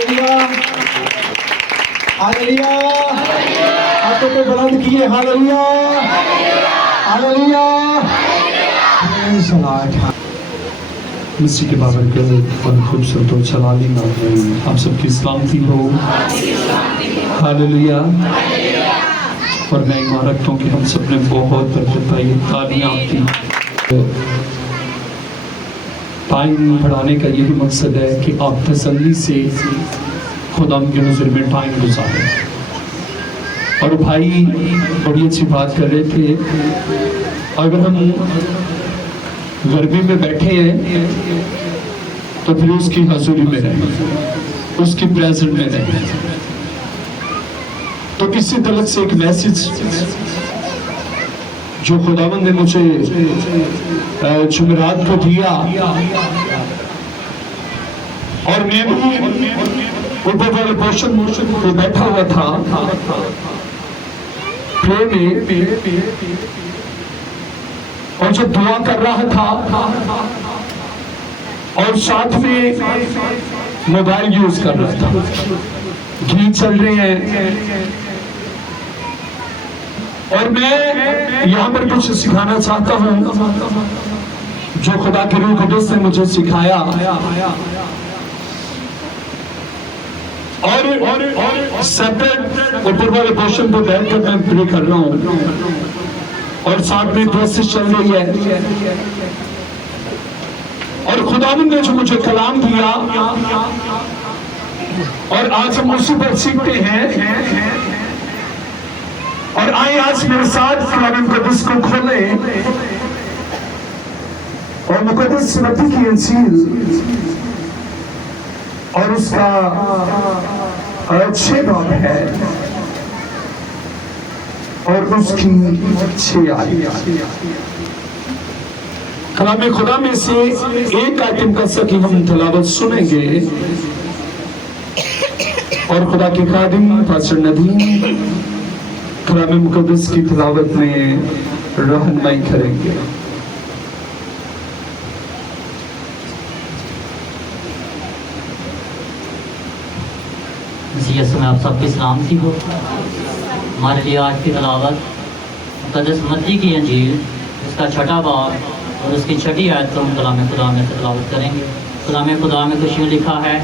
Hallelujah hallelujah. हाथों को बुलंद किए hallelujah hallelujah. Praise the lord. मसीह के बाबरकत और खूबसूरत और चलाली नाम में आप सबकी सलामती हो। हालेलुया। और मैं ईमान रखता हूँ कि हम सब ने बहुत बरकत पाई। तालियां आपकी। टाइम बढ़ाने का यही मकसद है कि आप तसल्ली से खुदा के नजर में टाइम गुजारें। और भाई बड़ी अच्छी बात कर रहे थे, अगर हम गर्मी में बैठे हैं तो फिर उसकी हजूरी में रहें, उसकी प्रेजेंट में रहें। तो किसी तरह से एक मैसेज जो खुदावंद ने मुझे जुमेरात को दिया, और मैं भी ऊपर वाले पोर्शन पे बैठा हुआ था प्रे में, और जब दुआ कर रहा था और साथ में मोबाइल यूज कर रहा था, गीत चल रहे हैं, और मैं यहाँ पर कुछ सिखाना चाहता हूँ जो खुदा के रूह कुदस ने मुझे सिखाया। और सेपरेट ऊपर वाले पोर्शन पे बैठ कर मैं प्रे कर रहा हूँ, और साथ में प्रोसेस चल रही है। और खुदावंद ने जो मुझे कलाम दिया, और आज हम उसी पर सीखते हैं। और आए आज मेरे साथ कलाम मुकद्दस को खोलें, और मुकद्दस मत्ती की इंजील और उसका 6 बाब है और उसकी 6 आयत। कलाम खुदा में से एक आइटम का सकी हम तिलावत सुनेंगे, और खुदा के खादिम पास्टर नदीम कलाम मुकद्दस की तिलावत में रहनुमाई करेंगे। मसीह में आप सबकी सलामती हो। हमारे लिए आज की तिलावत मुकद्दस मत्ती की इंजील उसका 6 बाब और उसकी 6 आयत को हम कलाम खुदा में से तिलावत करेंगे। कलाम खुदा में कुछ यूँ लिखा है,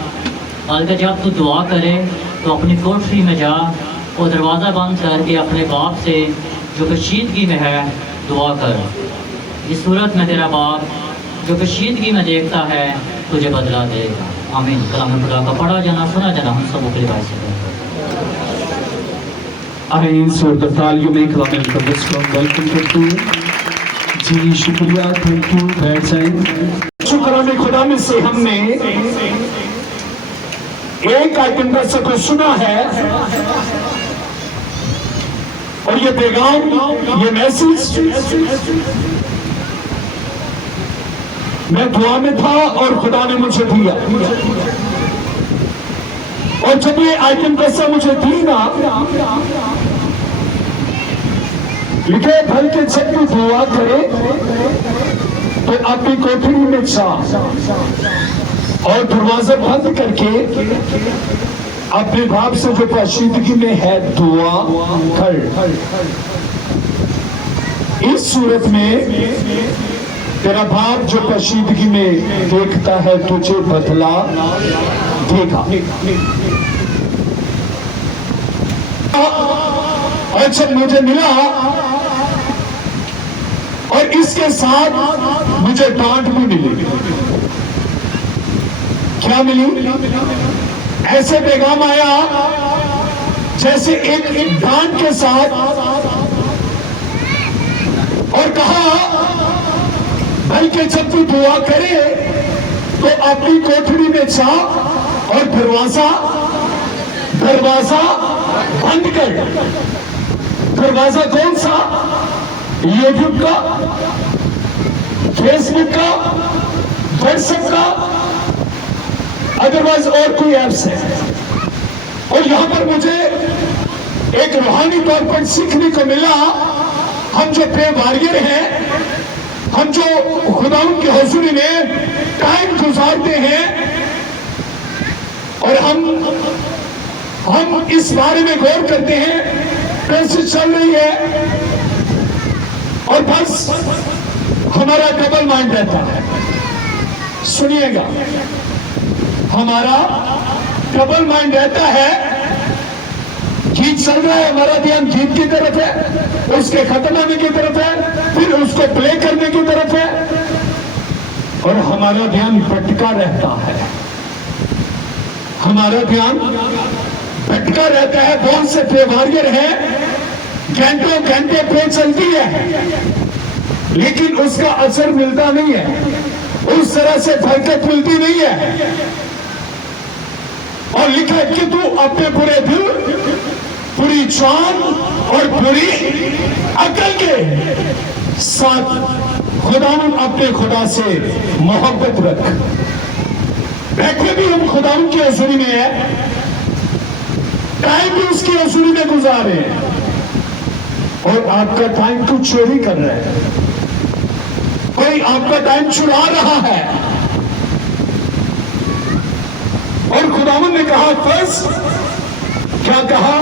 बल्कि जब तू दुआ करे तो अपनी कोठरी में जा और दरवाज़ा बंद करके अपने बाप से जो कशीदगी में है दुआ कर। इस सूरत में तेरा बाप जो कशीदगी में देखता है तुझे बदला देगा। आमीन। कलाम खुदा का पढ़ा जाना सुना जाना हम सबों के लिए बाइस है। तालियों में कलाम मुकद्दस को वेलकम करते हैं। जी शुक्रिया, थैंक यू, बैठ जाएं। शुक्राने खुदा में से हमने एक आइटम का सबको सुना है, और ये पैगाम, ये मैसेज मैं दुआ में था और खुदा ने मुझे दिया। और जब ये आइटम कैसा मुझे दी ना, लिखे भल के जब भी दुआ करे तो अपनी कोठरी में जा और दरवाजा बंद करके अपने बाप से जो पोशीदगी में है दुआ कर। इस सूरत में तेरा बाप जो पोशीदगी में देखता है तुझे बदला देगा। और जब मुझे मिला, और इसके साथ मुझे डांट भी मिली। क्या मिली? ऐसे पैगाम आया जैसे एक डांट के साथ, और कहा बल्कि जब तू दुआ करे तो अपनी कोठरी में जा और दरवाजा बंद कर। दरवाजा कौन सा? यूट्यूब का, फेसबुक का, व्हाट्सएप का, अदरवाइज और कोई ऐप्स है। और यहां पर मुझे एक रूहानी तौर पर सीखने को मिला, हम जो प्रे वॉरियर हैं, हम जो खुदावंद की हुजूरी में टाइम गुजारते हैं, और हम इस बारे में गौर करते हैं, कैसे चल रही है, और बस हमारा डबल माइंड रहता है। सुनिएगा, हमारा डबल माइंड रहता है। जीत चल रहा है, हमारा ध्यान जीत की तरफ है, उसके खत्म होने की तरफ है, फिर उसको प्ले करने की तरफ है, और हमारा ध्यान भटका रहता है। हमारा ध्यान भटका रहता है। बहुत से त्योहारियर हैं, घंटों घंटे पे चलती है, लेकिन उसका असर मिलता नहीं है, उस तरह से बरकत मिलती नहीं है। और लिखा है कि तू अपने पूरे दिल, पूरी जान और पूरी अकल के साथ खुदावन अपने खुदा से मोहब्बत रख। बैठे भी हम खुदावन की हजूरी में है, टाइम भी उसकी हजूरी में गुजारे हैं, और आपका टाइम कुछ चोरी कर रहा है, कोई आपका टाइम चुरा रहा है। और खुदावन ने कहा, फर्स्ट क्या कहा,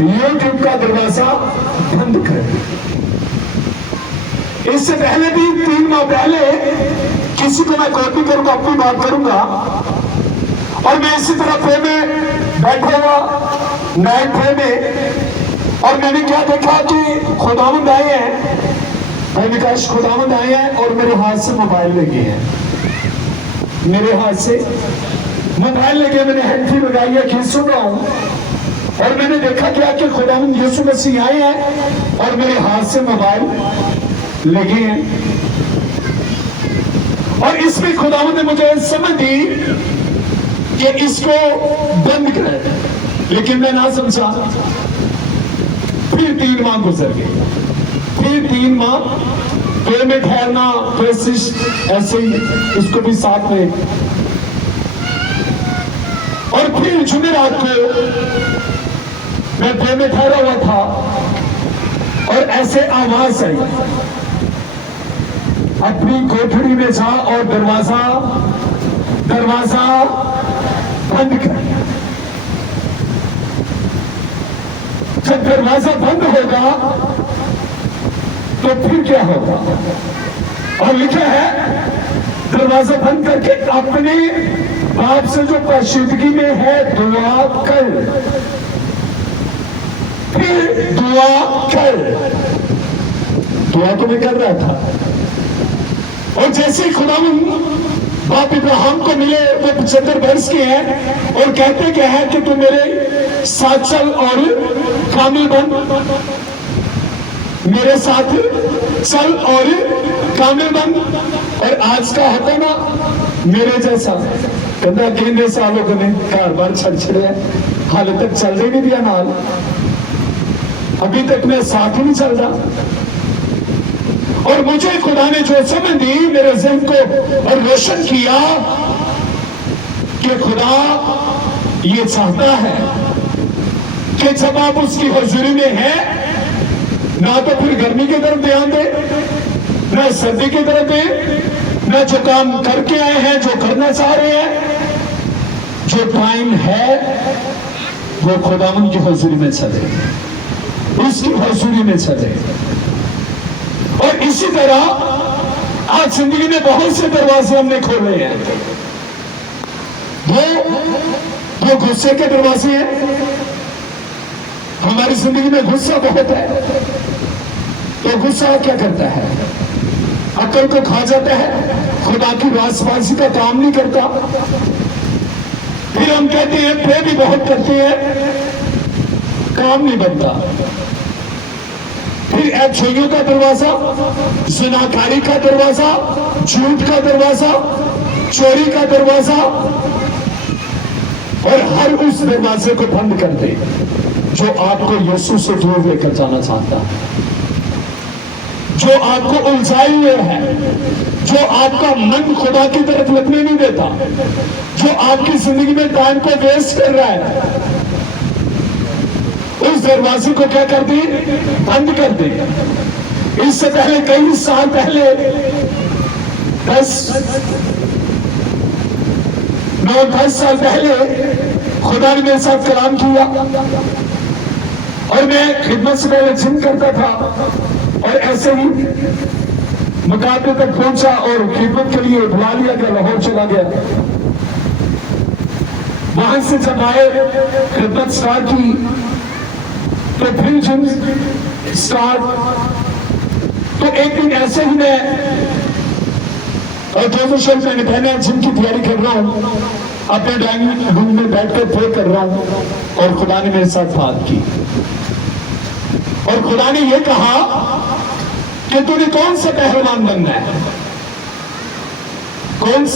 यूट्यूब का दरवाजा बंद कर। इससे पहले भी 3 माह पहले किसी को मैं कॉपी करूंगा, अपनी बात करूंगा, और मैं इसी तरह पे में बैठा हुआ नाइट पे में, और मैंने क्या देखा कि खुदावंद आए हैं, मैंने कहा खुदावंद आए हैं और मेरे हाथ से मोबाइल लेके हैं, मेरे हाथ से मोबाइल लेके मैंने हैंडफ्री लगाई है, खींच रहा हूं, और मैंने देखा क्या कि खुदावंद यीशु मसीह आए हैं और मेरे हाथ से मोबाइल लगे हैं। और इसमें खुदावंद ने मुझे समझ दी कि इसको बंद कर, लेकिन मैं ना समझा। फिर 3 माह गुजर गए, फिर 3 माह पेड़ में ठहरना, ऐसे ही इसको भी साथ में। और फिर जुमेरात को मैं पेड़ में ठहरा हुआ था, और ऐसे आवाज आई, अपनी कोठरी में जा और दरवाजा बंद कर। जब दरवाजा बंद होगा तो फिर क्या होगा? और लिखा है, दरवाजा बंद करके अपने बाप से जो पोशीदगी में है दुआ कर, फिर दुआ कर। दुआ तो मैं कर रहा था, और जैसे खुदावंद बाप इब्राहिम को मिले, वो 75 वर्ष के हैं, और कहते क्या है कि तू मेरे साथ चल और कामिल बन, मेरे साथ चल और कामिल बन। और आज का होता ना मेरे जैसा, कहता कितने सालों को ने घर बार छड़ छड़े, हाल तक चल रही नहीं दिया नाल, अभी तक मैं साथ ही नहीं चल रहा। और मुझे खुदा ने जो समझ दी, मेरे ज़हन को और रोशन किया कि खुदा ये चाहता है कि जब आप उसकी हजूरी में हैं, ना तो फिर गर्मी की तरफ ध्यान दे, ना सर्दी की तरफ दे, ना जो काम करके आए हैं, जो करना चाह रहे हैं। जो टाइम है वो खुदावंद की हजूरी में चले, उसकी हजूरी में चले। और इसी तरह आज जिंदगी में बहुत से दरवाजे हमने खोले हैं। वो गुस्से के दरवाजे हैं, हमारी जिंदगी में गुस्सा बहुत है। तो गुस्सा क्या करता है? अकल को खा जाता है, खुदा की रासबाजी का काम नहीं करता। फिर हम कहते हैं, प्रे भी बहुत करते हैं, काम नहीं बनता। फिर अच्छाइयों का दरवाजा, ज़िनाकारी का दरवाजा, झूठ का दरवाजा, चोरी का दरवाजा, और हर उस दरवाजे को बंद कर दे जो आपको यीशु से दूर लेकर जाना चाहता है, जो आपको उलझाए हुए है, जो आपका मन खुदा की तरफ लगने नहीं देता, जो आपकी जिंदगी में टाइम को वेस्ट कर रहा है। उस दरवाजे को क्या कर दे? बंद कर दे। इससे पहले, कई साल पहले, 10 साल पहले खुदा ने मेरे साथ कलाम किया और मैं खिदमत से पहले जिम करता था और ऐसे ही मुकाबले तक पहुंचा और खिदमत के लिए बुला लिया गया, लाहौर चला गया। वहां से जब आए खिदमत स्टार्ट की तो फिर जिम स्टार्ट। तो एक दिन ऐसे ही मैं और जो शर्ट मैंने पहना जिम की तैयारी कर रहा हूं, अपने ड्राइंग रूम में बैठकर प्रे कर रहा हूं और खुदा ने मेरे साथ बात की और खुदा ने यह कहा कि तूने कौन सा पहलवान बनना है, कौन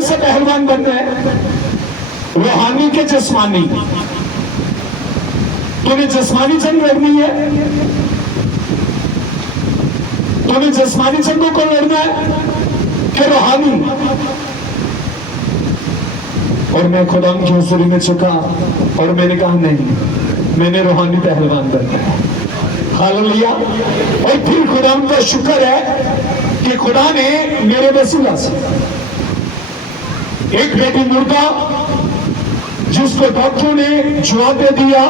सा पहलवान बनना है, रूहानी के जिस्मानी? तूने जिस्मानी जंग लड़नी है, तूने जिस्मानी जंगों को लड़ना है कि रूहानी? और मैं खुदा की हुजूरी में झुका और मैंने कहा नहीं, मैंने रूहानी पहलवान बनना है। हालेलुया। और फिर खुदा का शुक्र है कि खुदा ने मेरे वसीला से एक बेटी मुर्दा जिसको डॉक्टरों ने जवाब दे दिया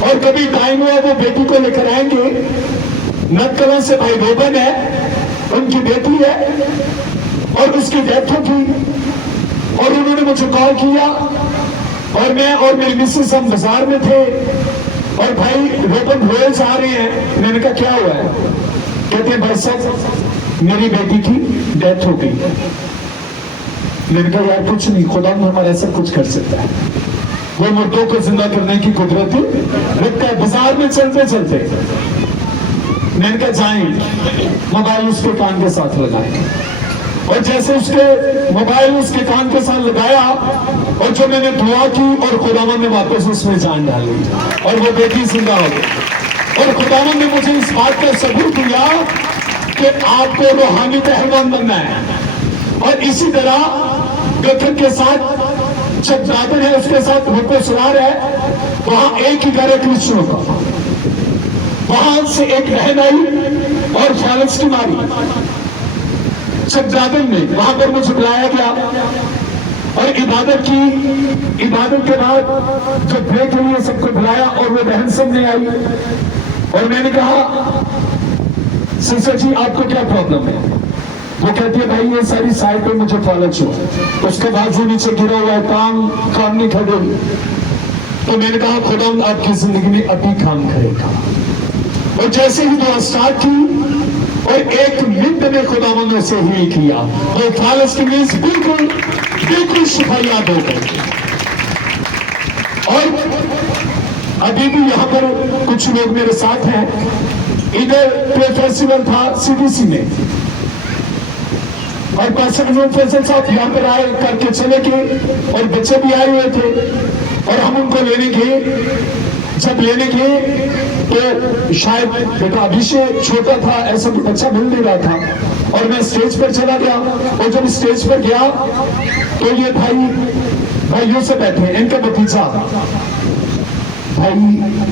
और कभी टाइम हुआ वो बेटी को लेकर आएंगे, नटकला से भाई रोबन है, उनकी बेटी है और उसकी डेथ होगी। और उन्होंने मुझे कॉल किया और मैं और मेरी मिसेस हम बाजार में थे और भाई रोबन रोयल्स आ रहे हैं। मैंने कहा क्या हुआ है? कहते हैं भाई साहब मेरी बेटी की डेथ हो गई। मैंने कहा यार कुछ नहीं, खुदा हमारा सब कुछ कर सकता है, वो मुर्दों को जिंदा करने की कुदरत रखता है। बाजार में चलते चलते मैंने कहा जाएं, मोबाइल उसके कान के साथ लगाएं और जैसे उसके मोबाइल उसके कान के साथ लगाया और जो मैंने दुआ की और खुदावन ने वापस उसमें जान डाली और वो बेटी जिंदा हो गई। और खुदावन ने मुझे इस बात का सबूत दिया कि आपको रूहानी पहलवान बनना है। और इसी तरह गठन के साथ जब जाकर है उसके साथ रुको सुरार है, वहां एक ही घर है क्रिश्चियनों का। वहां से एक बहन आई और फैलस की मारी चकजादन में, वहां पर मुझे बुलाया गया और इबादत की। इबादत के बाद जब प्रे के लिए सबको बुलाया और वो बहन सामने आई और मैंने कहा सिस्टर जी आपको क्या प्रॉब्लम है? वो कहती है भाई ये सारी साइड पे मुझे फॉलोच हो, उसके बाजू नीचे गिरा हुआ है, काम नहीं कर रही। तो मैंने कहा खुदा आपकी जिंदगी में अभी काम करेगा। और जैसे ही दुआ स्टार्ट की और 1 मिनट में खुदावंद ने से ही किया, तो फालस की मीज बिल्कुल शिफायात हो गई। और अभी भी यहाँ पर कुछ लोग मेरे साथ हैं। इधर प्रे फेस्टिवल था सीडीसी में और पास्टर अनूप फैसल साहब यहाँ पर आए करके चले गए और बच्चे भी आए हुए थे और हम उनको लेने गए। जब लेने गए तो शायद बेटा अभिषेक छोटा था, ऐसा बच्चा मिल नहीं रहा था और मैं स्टेज पर चला गया। और जब स्टेज पर गया तो ये भाइयों से बैठे, इनका भतीजा भाई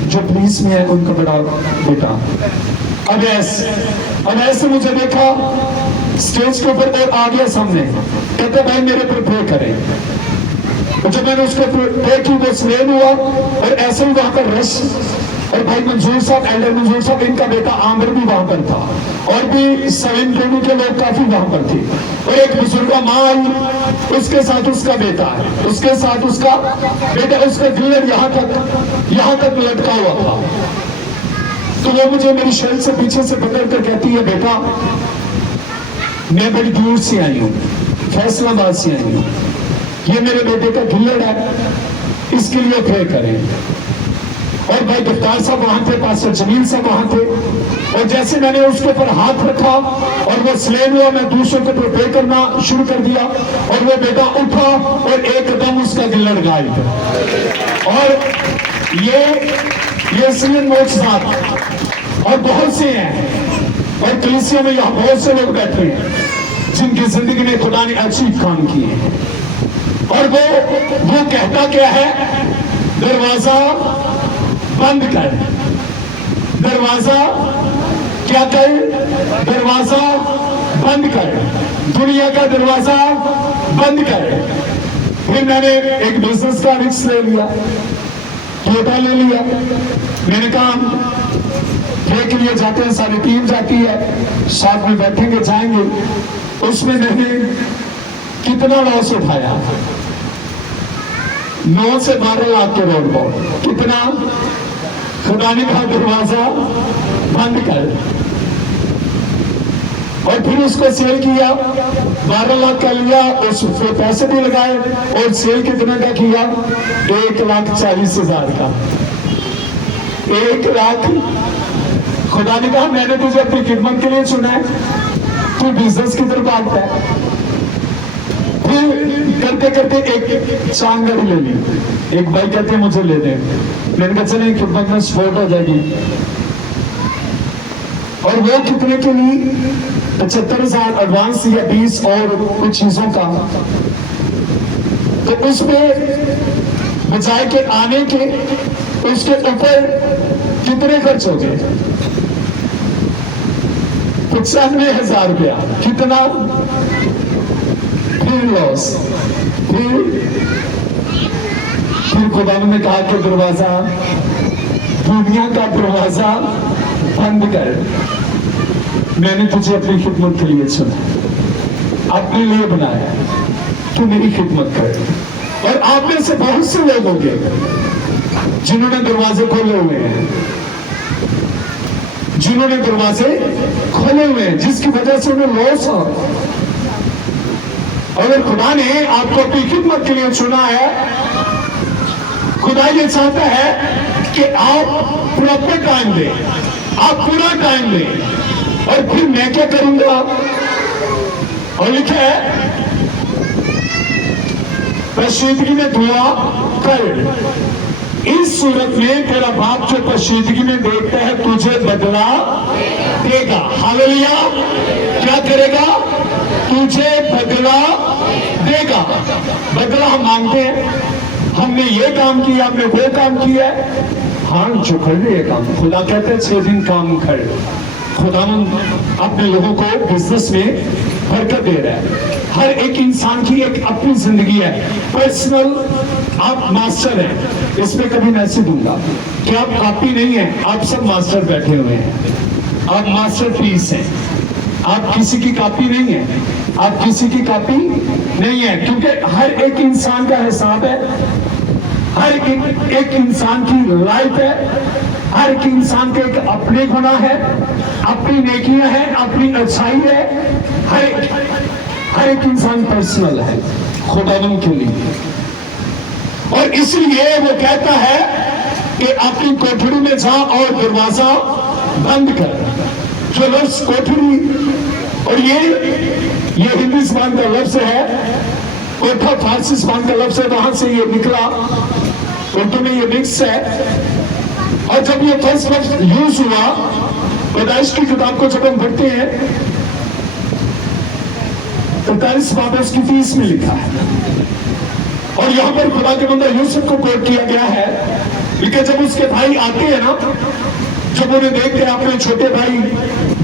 जो पुलिस में है उनका बड़ा बेटा अवैस ने मुझे देखा स्टेज के ऊपर और आ गया सामने, कहते भाई मेरे पर प्रे करें। तो जब मैंने उसको प्रे की वो स्नेह हुआ और ऐसे ही वहां पर रश और भाई मंजूर साहब, एल्डर मंजूर साहब, इनका बेटा आमिर भी वहां पर था और भी सलीम प्रेमी के लोग काफी वहां पर थे। और एक बुजुर्ग माँ आई, उसके साथ उसका बेटा है, उसके साथ उसका बेटा, उसका गिल्लर यहाँ तक लटका हुआ था। तो वो मुझे मेरी शर्ट से पीछे से पकड़ कर कहती है बेटा मैं बड़ी दूर से आई हूँ, फैसलाबाद से आई हूँ, ये मेरे बेटे का गिल्लर है, इसके लिए प्रे करें। और भाई गिरफ्तार साहब वहां थे, पास्टर जमील साहब वहां थे। और जैसे मैंने उसके ऊपर हाथ रखा और वो स्लेन हुआ, मैं दूसरों के ऊपर प्रे करना शुरू कर दिया और वो बेटा उठा और एकदम उसका गिल्लर गायब। और ये सीनियर मोर्चात और बहुत से हैं और कलीसिया में यहाँ बहुत से लोग बैठे हैं जिनकी जिंदगी में खुदा ने अजीब काम किए। और वो कहता क्या है, दरवाजा बंद कर, दरवाजा क्या कर, दरवाजा बंद कर, दुनिया का दरवाजा बंद कर। फिर मैंने एक बिजनेस का रिस्क ले लिया, टोटा ले लिया। मैंने कहा प्ले के लिए जाते हैं, सारी टीम जाती है, साथ में बैठेंगे जाएंगे। उसमें मैंने कितना लॉस उठाया, 9 से 12 लाख के रोड पर। कितना? खुदा ने कहा दरवाजा बंद कर। और फिर उसको सेल किया, 12 लाख का लिया, उस पे पैसे भी लगाए और सेल कितना का किया? 1,40,000 का। 1 लाख। खुदा ने कहा मैंने तुझे अपनी खिदमत के लिए चुना है, तू बिजनेस की तरफ भागता है। फिर करते करते एक चांद गाड़ी ले ली। एक भाई कहते हैं मुझे ले दे, मैंने कहा चले खिदमत में स्पोर्ट हो जाएगी। और वो कितने के लिए? 75,000 एडवांस या 20 और कुछ चीजों का। तो उसमें बजाय के आने के उसके ऊपर कितने खर्च हो गए? 95,000 रुपया। कितना? फिर लॉस। फिर खुदा ने कहा कि दरवाजा, दुनिया का दरवाजा बंद कर। मैंने तुझे अपनी खिदमत के लिए चुना, अपने लिए बनाया, तू मेरी खिदमत कर। और आप में से बहुत से लोग होंगे जिन्होंने दरवाजे खोले हुए हैं, जिन्होंने दरवाजे खोले हुए हैं, जिसकी वजह से उन्हें लॉस हो। अगर खुदा ने आपको अपनी खिदमत के लिए चुना है, खुदा ये चाहता है कि आप प्रॉपर टाइम दें, आप पूरा टाइम दें। और फिर मैं क्या करूंगा? और लिखा है पशीदगी में दुआ कर। इस सूरत में तेरा बाप जो पशीदगी में देखता है तुझे बदला देगा। हालेलुया। क्या करेगा? तुझे बदला देगा। बदला हम मांगते हैं, हमने ये काम किया, हमने वो काम किया। हाँ जो कर रहे काम, खुदा कहते हैं 6 दिन काम कर। खुदा अपने लोगों को बिजनेस में बरकत दे रहा है। हर एक इंसान की एक अपनी जिंदगी है, पर्सनल। आप मास्टर हैं, इसमें कभी मैसेज दूंगा कि आप कॉपी नहीं है, आप सब मास्टर बैठे हुए हैं, आप मास्टर पीस हैं। आप किसी की कॉपी नहीं है, आप किसी की कॉपी नहीं है, क्योंकि हर एक इंसान का हिसाब है, हर एक इंसान की लाइफ है, हर एक इंसान के एक अपने गुनाह है, अपनी नेकियां हैं, अपनी अच्छाई है। हर एक इंसान पर्सनल है खुदावन के लिए। और इसलिए वो कहता है कि अपनी कोठरी में जा और दरवाजा बंद कर। जो लफ्ज कोठरी, और ये हिंदी जबान का लफ्ज है, कोठा फारसी जबान का लफ्ज है, वहां से ये निकला, उर्दू में ये मिक्स है। और जब ये फर्स्ट लफ्ज यूज हुआ, पैदाइश की किताब को जब हम पढ़ते हैं 43 बाब उसकी 30 में लिखा है। और यहां पर खुदा के बंदा यूसुफ को कोट किया गया है, लेकिन जब उसके भाई आते हैं ना, जब उन्हें देखते हैं अपने छोटे भाई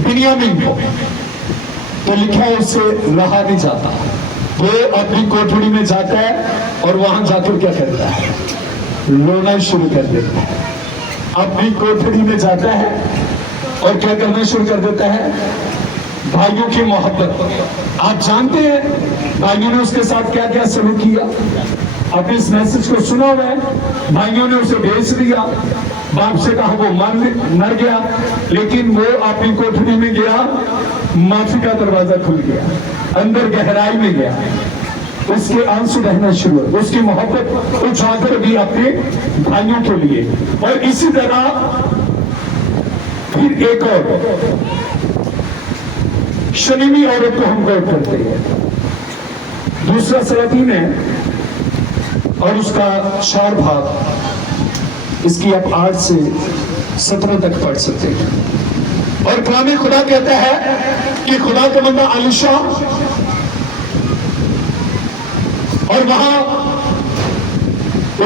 बिन्यामीन को, तो लिखा है उससे रहा नहीं जाता। वो अपनी कोठरी में जाता है और वहां जाकर क्या करता है? रोना शुरू कर देता है। अपनी कोठरी में जाता है और क्या करना शुरू कर देता है? भाइयों की मोहब्बत। आप जानते हैं भाइयों ने उसके साथ क्या क्या सलूक किया। अब इस मैसेज को सुना हुआ है, भाइयों ने उसे भेज दिया, बाप से कहा वो मर गया, लेकिन वो अपनी कोठरी में गया, माफी का दरवाजा खुल गया, अंदर गहराई में गया, उसके आंसू बहना शुरू हुए, उसकी मोहब्बत उजागर भी अपने भाइयों के लिए। और इसी तरह फिर एक और शनीमी औरत को हम गौर करते हैं। दूसरा सलातीन है और उसका 4 भाग, इसकी आप 8 से 17 तक पढ़ सकते हैं। और कलाम खुदा कहता है कि खुदा का बंदा अलीशा, और वहां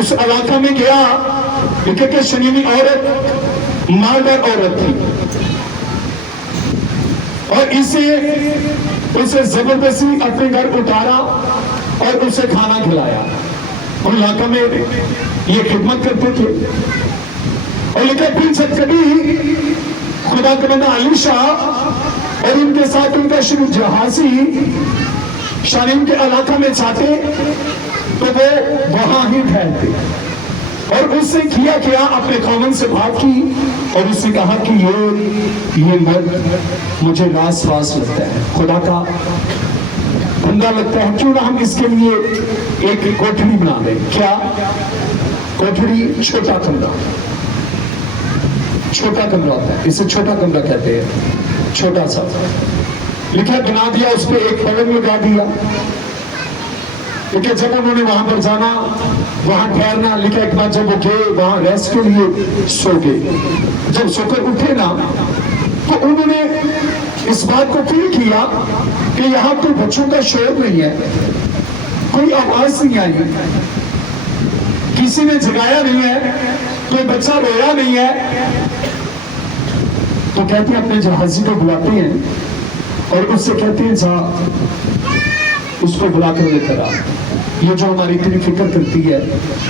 उस इलाका में गया, क्योंकि शनीमी औरत मालदार औरत थी, और उसे जबरदस्ती अपने घर उतारा और उसे खाना खिलाया। उन इलाका में ये खिदमत करते थे। और लेकिन फिर जब कभी खुदा का बंदा अली शाह और उनके साथ उनका शुरू जहाजी शालीम के इलाका में जाते तो वो वहां ही ठहरते और उससे किया क्या, अपने कौमन से बात की और उससे कहा कि ये मर्द मुझे रास वास लगता है, खुदा का बंदा लगता है, क्यों ना हम इसके लिए एक कोठरी बना दें। क्या कोठरी? छोटा कमरा, छोटा कमरा होता है, इसे छोटा कमरा कहते हैं, छोटा सा लिखा बना दिया, उस पर एक पलंग लगा दिया। लिखा जब उन्होंने वहां पर जाना, वहां ठहरना, लिखा एक बार जब वो गए वहां रेस्ट के लिए सो गए, जब सोकर उठे ना तो उन्होंने इस बात को फील किया कि यहां कोई बच्चों का शोर नहीं है, कोई आवाज नहीं आई, किसी ने जगाया नहीं है, कोई बच्चा रोया नहीं है। तो कहते हैं अपने जहाजी को बुलाते हैं और उससे कहते हैं जा उसको बुलाकर लेकर आ, ये जो हमारी इतनी फिक्र करती है,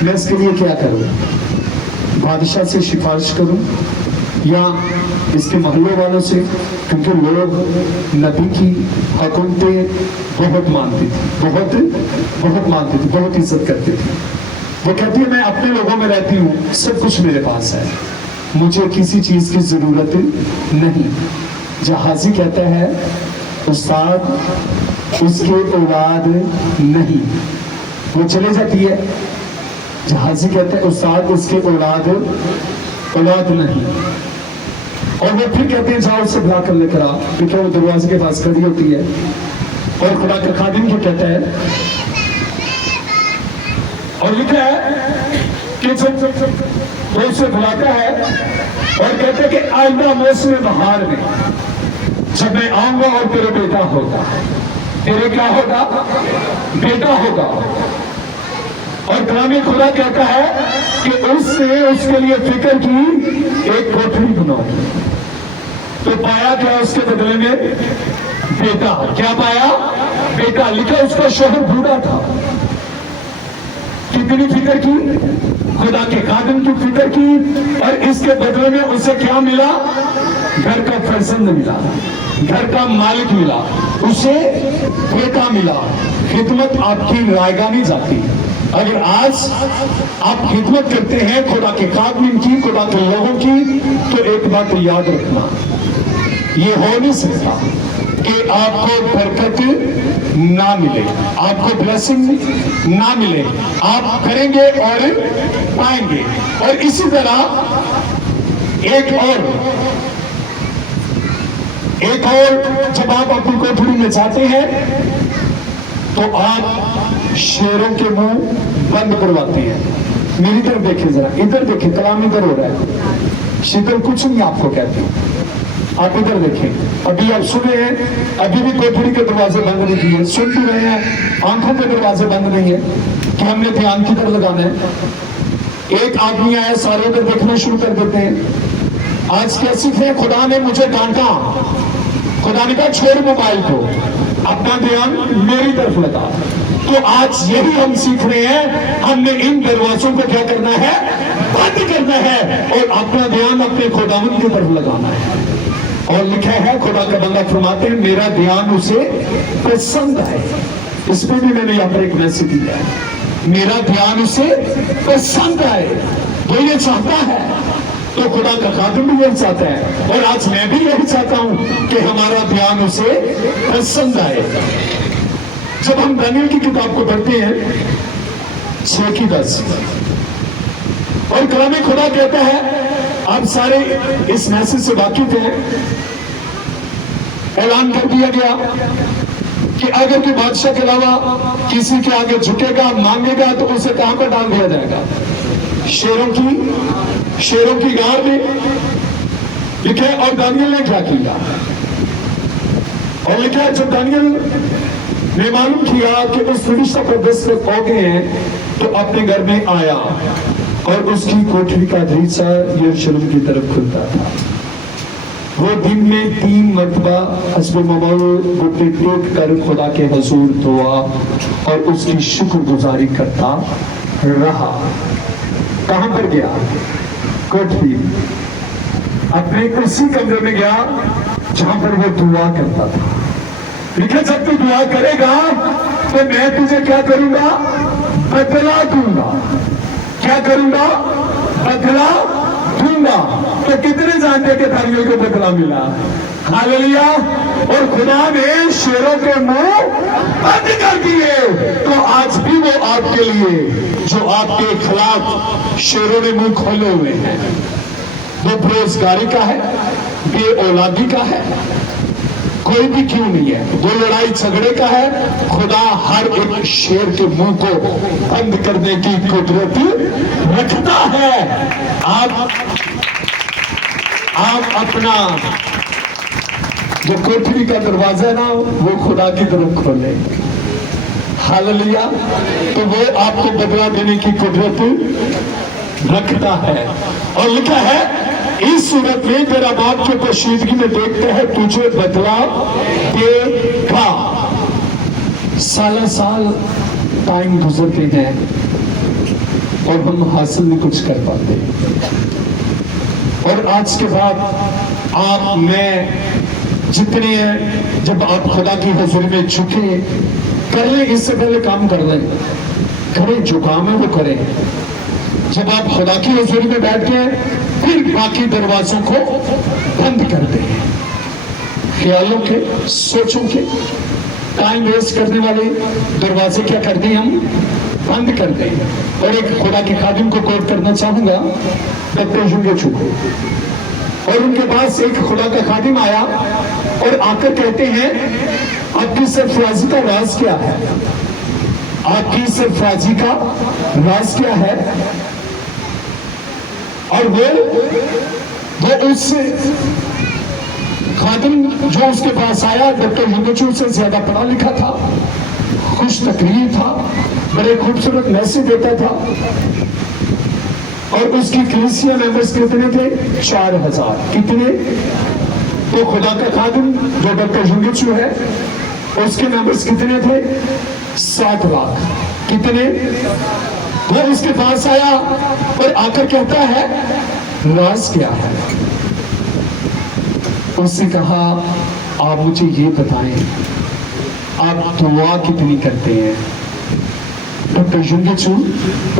मैं इसके लिए क्या करूं? बादशाह से सिफारिश करूं या इसके मोहल्ले वालों से? क्योंकि लोग नबी की हुकूमतें बहुत मानते थे, बहुत मानते थे, बहुत इज्जत करते थे। वो कहती है मैं अपने लोगों में रहती हूँ, सब कुछ मेरे पास है, मुझे किसी चीज की जरूरत नहीं। जहाजी कहता है उस्ताद उसके औलाद नहीं, वो चले जाती है। जहाजी कहता है उस्ताद उसके औलाद नहीं, और वो फिर कहते हैं जाओ उससे बुला कर लेकर आ, क्योंकि वो दरवाजे के पास खड़ी होती है और खुदा का खादिम क्या कहता है, और लिखा है कि जब वो उसे बुलाता है और कहते हैं कि आइंदा मौसम बहार में जब मैं आऊंगा और तेरे बेटा होगा, तेरे क्या होगा? बेटा होगा। और कलामी खुदा कहता है कि उसने उसके लिए फिक्र की एक कोठरी बनाओ, तो पाया क्या उसके बदले में? बेटा। क्या पाया? बेटा। लिखा उसका शोहर बूढ़ा था। कितनी फिक्र की? खुदा के खादिम की फिक्र की, और इसके बदले में उसे क्या मिला? घर का फरजंद मिला, घर का मालिक मिला, उसे बेटा मिला। खिदमत आपकी रायगा नहीं जाती। अगर आज आप खिदमत करते हैं खुदा के खादिम की, खुदा के लोगों की, तो एक बात याद रखना, ये हो नहीं सकता कि आपको बरकत ना मिले, आपको ब्लेसिंग ना मिले। आप करेंगे और पाएंगे। और इसी तरह एक और जब आप अपनी कोठरी में जाते हैं तो आप शेरों के मुंह बंद करवाते हैं। मेरी तरफ देखिए जरा, इधर देखिए, कलाम इधर हो रहा है, शीतल कुछ नहीं आपको कहती, आप इधर देखें। अभी आप सुने हैं, अभी भी कोठरी के दरवाजे बंद नहीं किए, सुन भी रहे हैं, आंखों के दरवाजे बंद नहीं है कि हमने ध्यान किधर लगाना है। एक आदमी आया, सारे उधर देखना शुरू कर देते हैं। आज क्या सीखे? खुदा ने मुझे डांटा, खुदा ने कहा छोड़ मोबाइल को, अपना ध्यान मेरी तरफ लगा। तो आज यही हम सीख रहे हैं, हमने इन दरवाजों को क्या करना है? बंद करना है और अपना ध्यान अपने खुदावंद की तरफ लगाना है। और लिखा है, खुदा का बंदा फरमाते हैं मेरा ध्यान उसे पसंद आए। इसमें भी मैंने यहाँ पर एक मैसेज दिया है, मेरा ध्यान उसे पसंद आए। वो ये चाहता है, तो खुदा का खादिम भी यही चाहता है, और आज मैं भी यही चाहता हूं कि हमारा ध्यान उसे पसंद आए। जब हम दानियल की किताब को पढ़ते हैं 6:10, और कलाम खुदा कहता है, आप सारे इस मैसेज से वाकिफ हैं, ऐलान कर दिया गया कि अगर कोई बादशाह के अलावा किसी के आगे झुकेगा, मांगेगा, तो उसे कहां पर डाल दिया जाएगा? शेरों की गार में। लिखा है, और दानियल ने क्या किया? और लिखा है, जब दानियल ने मालूम किया कि उस फरिश्ता पर दस्तक हो गए हैं, तो अपने घर में आया और उसकी कोठरी का दरीचा यरूशलेम की तरफ खुलता था। वो दिन में 3 मरतबा हस्ब ममल घुटने टेक कर खुदा के हुजूर दुआ और उसकी शुक्रगुजारी करता रहा। कहां पर गया? कोठरी। अपने उसी कमरे में गया जहां पर वो दुआ करता था। देखिए, जब तू दुआ करेगा तो मैं तुझे क्या करूंगा? बदला दूंगा। क्या करूंगा? बदला दूंगा। तो कितने जानते कि तालियों को बदला मिला? हालेलुया। और खुदा ने शेरों के मुंह बंद कर दिए। तो आज भी वो आपके लिए, जो आपके खिलाफ शेरों ने मुंह खोले हुए हैं, वो बेरोजगारी का है, बेऔलादी का है, कोई भी क्यों नहीं है, वो लड़ाई झगड़े का है, खुदा हर एक शेर के मुंह को बंद करने की कुदरत रखता है। आप अपना जो कोठरी का दरवाजा है ना, वो खुदा की तरफ खोले। हालेलुया। तो वो आपको बदला देने की कुदरत रखता है। और लिखा है, इस सूरत में तेरा बाप के पोशीदगी में देखते हैं तुझे बदला देगा। साल साल टाइम गुजरते हैं और हम हासिल नहीं कुछ कर पाते। और आज के बाद आप, मैं, जितने हैं, जब आप खुदा की हजूरी में झुके, कर लें, इससे पहले काम कर लें, करें जो काम है वो करें। जब आप खुदा की हजूरी में बैठ गए, फिर बाकी दरवाजों को बंद कर दें। ख्यालों के, सोचों के, टाइम वेस्ट करने वाले दरवाजे क्या कर दें? हम बंद कर दें। और एक खुदा के खादिम को कोट करना चाहूंगा, डॉक्टर जुंगेचू को। और उनके पास एक खुदा का खादिम आया और आकर कहते हैं, आपकी सरफराजी का राज क्या है? आपकी सरफराजी का राज क्या है? और वो उस खादिम जो उसके पास आया, डॉक्टर जुंगेचू से ज्यादा पढ़ा लिखा था, खुश तकरीर था, बड़े खूबसूरत मैसेज देता था। और उसकी कलीसिया मेंबर्स कितने थे? 4000। कितने? तो खुदा का खादिम जो डॉक्टर जुंगेचू है, उसके मेंबर्स कितने थे? 7 लाख। कितने? वो उसके पास आया और आकर कहता है, राज क्या है? उसने कहा, आप मुझे ये बताएं, आप दुआ कितनी करते हैं? डॉक्टर जुंगेचू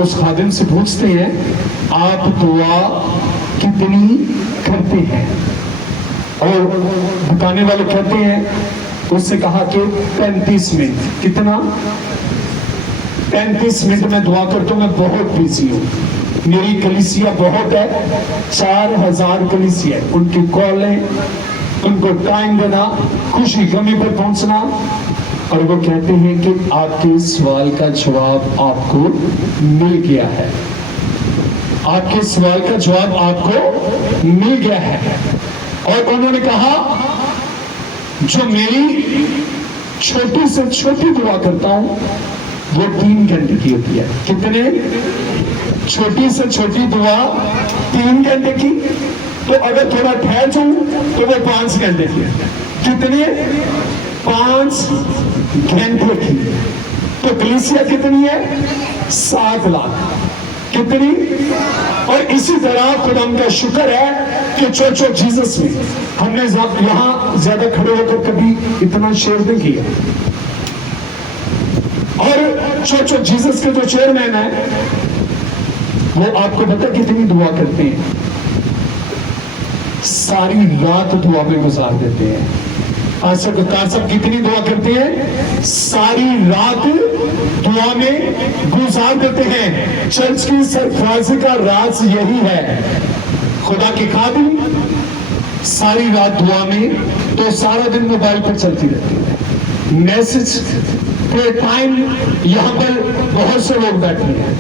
उस खादिम से पूछते हैं, आप दुआ कितनी करते हैं? और बताने वाले कहते हैं, उससे कहा कि 35 मिनट। कितना? 35 मिनट में दुआ करता हूं, मैं बहुत बिजी हूं, मेरी कलीसिया बहुत है, 4000 कलीसिया है, उनकी कॉलें, उनको टाइम देना, खुशी गमी पर पहुंचना। और वो कहते हैं कि आपके सवाल का जवाब आपको मिल गया है। आपके सवाल का जवाब आपको मिल गया है। और उन्होंने कहा, जो मेरी छोटी से छोटी दुआ करता हूं वो 3 घंटे की होती है। कितने? छोटी से छोटी दुआ 3 घंटे की। तो अगर थोड़ा ठहर जाऊं तो वो 5 घंटे की है। कितने? 5 घंटे की। तो कलीसिया कितनी है? 7 लाख। कितनी? और इसी तरह खुदा का शुक्र है कि चर्च ऑफ जीसस में हमने यहां ज्यादा खड़े होकर कभी इतना शेयर नहीं किया। और चर्च ऑफ जीसस के जो चेयरमैन है, वो आपको पता कितनी दुआ करते हैं? सारी रात दुआ में गुजार देते हैं। आशा गुप्ता साहब कितनी दुआ करते हैं? सारी रात दुआ में गुजार देते हैं। चर्च की सरफराजी का राज यही है। खुदा के खादिम सारी रात दुआ में, तो सारा दिन मोबाइल पर चलती रहती है। मैसेज के टाइम यहां पर बहुत से लोग बैठे हैं।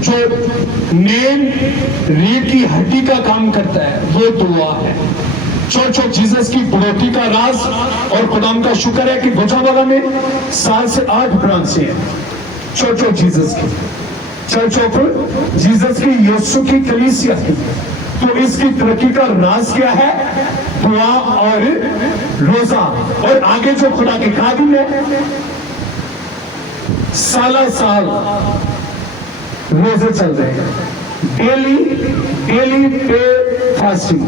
जो मेन रीढ़ की हड्डी का काम करता है वो दुआ है। चर्च ऑफ जीसस की बढ़ोतरी का राज, और खुदाम का शुक्र है कि गुजरावाला में 7 से 8 ब्रांचें हैं चर्च ऑफ जीसस की। चर्च ऑफ जीसस की, यीशु की कलीसिया की। तो इसकी तरक्की का राज क्या है? दुआ और रोजा। और आगे जो खुदा के खादिम है, साल रोजे चल रहे हैं, डेली पे फास्टिंग,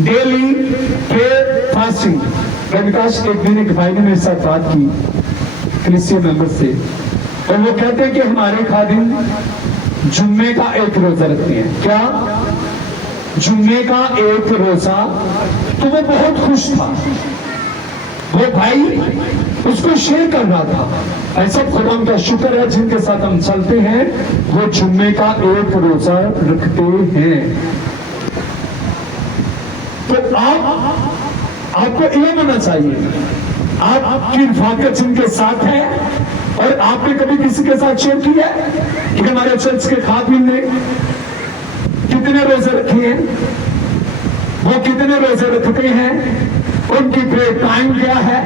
डेली पे फास्टिंग। विकास एक दिन एक भाई ने मेरे साथ बात की क्रिश्चियन मेंबर से, और वो कहते हैं कि हमारे खादिम जुम्मे का एक रोजा रखते हैं। क्या? जुम्मे का एक रोजा। तो वो बहुत खुश था, वो भाई उसको शेयर कर रहा था। ऐसा खुदा का शुक्र है जिनके साथ हम चलते हैं, वो जुम्मे का एक रोजा रखते हैं। तो आपको इल्म होना चाहिए, आपकी रफाकत जिनके साथ है। और आपने कभी किसी के साथ शेयर किया है कि हमारे चर्च के खादिम ने कितने रोजे रखे हैं, वो कितने रोजे रखते हैं, उनकी ब्रेक टाइम क्या है?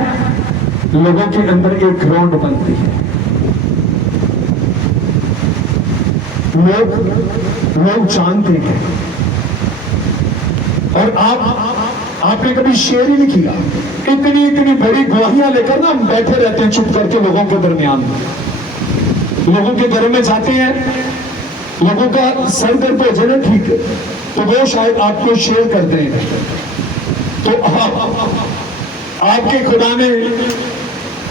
लोगों के अंदर एक ग्राउंड बनती है, लोग जानते हैं। और आपने कभी शेयर ही नहीं किया। इतनी बड़ी गवाहियां लेकर ना हम बैठे रहते हैं चुप करके लोगों के दरमियान, लोगों के घरों में जाते हैं, लोगों का सर दर्द हो जाए, ठीक है, तो वो शायद आपको शेयर करते हैं। तो आपके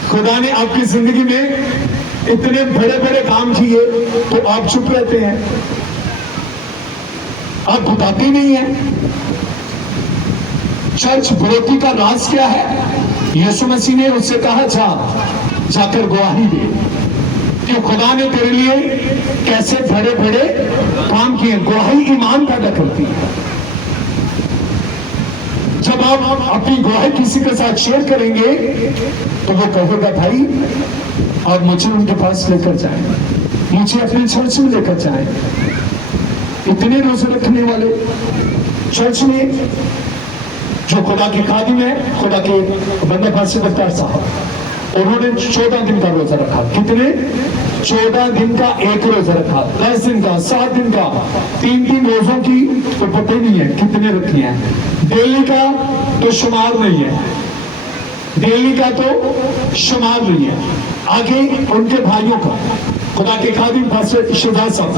खुदा ने आपकी जिंदगी में इतने बड़े बड़े काम किए, तो आप चुप रहते हैं, आप बताते नहीं हैं। चर्च बढ़ोतरी का राज क्या है? यीशु मसीह ने उससे कहा, जाकर गवाही दे कि खुदा ने तेरे लिए कैसे बड़े बड़े काम किए। गवाही ईमान पैदा करती है। जब आप अपनी गवाही किसी के साथ शेयर करेंगे तो वो कहेगा, भाई आप मुझे उनके पास लेकर जाएं, मुझे अपने चर्च में लेकर जाएं। इतने रोजे रखने वाले चर्च में जो खुदा के खादिम है, खुदा के बंदा फासिल दफ्तार साहब, उन्होंने 14 दिन का रोजा रखा। कितने? 14 दिन का एक रोजा रखा, 10 दिन का, 7 दिन का, 3 रोजों की तो पता ही नहीं है कितने रखी हैं। डेली का तो शुमार नहीं है, डेली का तो शुमार नहीं है। आगे उनके भाइयों का, खुदा के खादिम फासिल शहजाद साहब,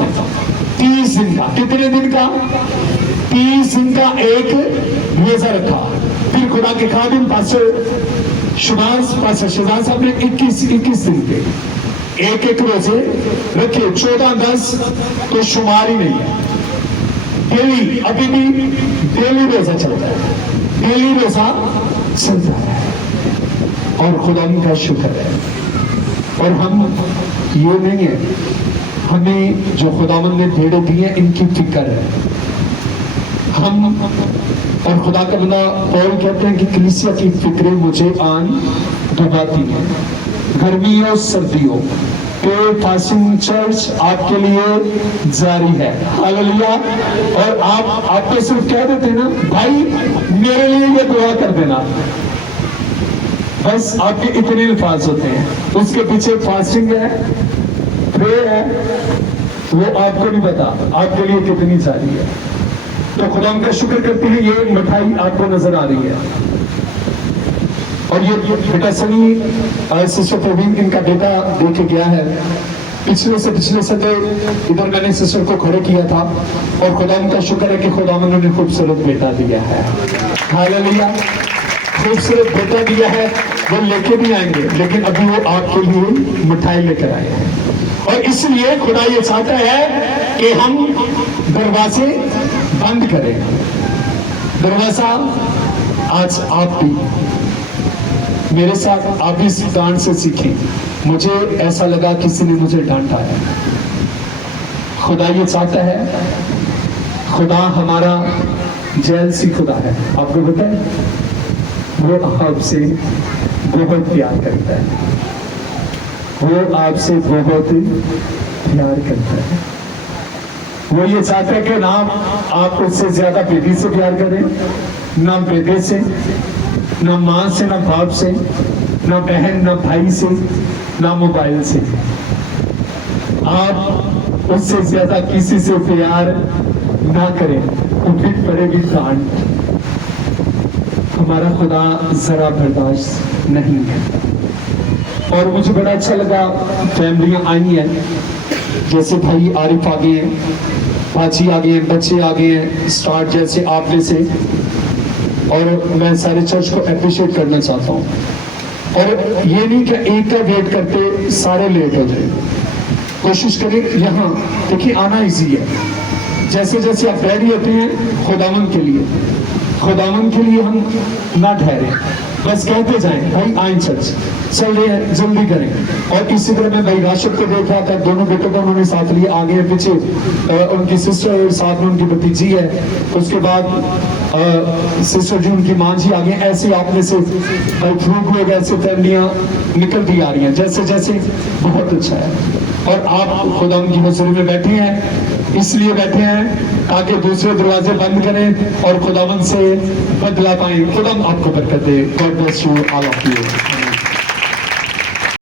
30 दिन का। कितने दिन का? 30 दिन का एक रोजा रखा। फिर खुदा के खादिम फासिल शहजाद साहब ने 21 दिन के एक रोजे रखे। 14-10 तो शुमार ही नहीं है। डेली, अभी भी डेली रोजा चलता है, डेली रोजा चलता है, और खुदा का शुक्र है। और हम ये नहीं है, हमें जो खुदावंद ने भेड़ें दी हैं इनकी फिक्र है। हम और खुदा का बंदा पौल कहते हैं कि कलीसिया की फिक्रें मुझे आन डुबाती हैं। गर्मियों सर्दियों पे फास्टिंग चर्च आपके लिए जारी है। हालेलुया। और आप तो सिर्फ कह देते ना, भाई मेरे लिए ये दुआ कर देना, बस आपके इतने अल्फाज होते हैं। उसके पीछे फास्टिंग है, प्रेयर है, वो आपको नहीं पता आपके लिए कितनी जारी है। तो खुदा का शुक्र करते हैं, ये मिठाई आपको नजर आ रही है। और ये बेटा सनी सिस्टर प्रवीण इनका बेटा देके गया है। पिछले सदे इधर मैंने सिस्टर को खड़े किया था, और खुदा का शुक्र है कि खुदा ने खूबसूरत बेटा दिया है। हालेलुया। खूबसूरत बेटा दिया है, वो लेके भी आएंगे, लेकिन अभी वो आपके लिए मिठाई लेकर आए हैं। और इसलिए खुदा ये चाहता है कि हम दरवाजे बंद करें। दरवाजा आज आप भी मेरे साथ, आप इस डांट से सीखें। मुझे ऐसा लगा किसी ने मुझे डांटा है। खुदा ये चाहता है, खुदा हमारा जेलसी खुदा है, आपको पता है, वो आपसे बहुत प्यार करता है, वो आपसे बहुत प्यार करता है। वो ये चाहता है कि ना आप उससे ज्यादा बेटी से प्यार करें, ना बेटे से, ना माँ से, ना बाप से, ना बहन, ना भाई से, ना मोबाइल से। आप उससे ज्यादा किसी से प्यार ना करें, उनकी पड़ेगी डांट। हमारा खुदा जरा बर्दाश्त नहीं है। और मुझे बड़ा अच्छा लगा, फैमिलियां आई हैं, जैसे भाई आरिफ आ गए हैं, पाची आ गए हैं, बच्चे आ गए हैं स्टार्ट जैसे आप में से, और मैं सारे चर्च को अप्रिशिएट करना चाहता हूँ। और ये नहीं कि एक का वेट करते सारे लेट हो जाए, कोशिश करें यहाँ देखिए आना इजी है। जैसे जैसे आप रेडी होते हैं खुदावन के लिए हम ना ठहरे, बस कहते जाएं भाई आए चर्च चल रहे हैं जल्दी करें। और इसी तरह मैं भाई राशिद को देख रहा था, दोनों बेटों को उन्होंने साथ लिए, आगे हैं पीछे उनकी सिस्टर और साथ में उनकी भतीजी है, उसके बाद सिस्टर जी उनकी माँ जी आ गए। ऐसे आप में से भाई फ्रूक लोग ऐसे फैमिलियाँ निकलती आ रही हैं जैसे जैसे, बहुत अच्छा है। और आप खुदा उनकी हज़ूरी में बैठे हैं, इसलिए बैठे हैं ताकि दूसरे दरवाजे बंद करें और खुदावन से बदला पाएं। खुदा आपको बरकत दे। God bless you all of you.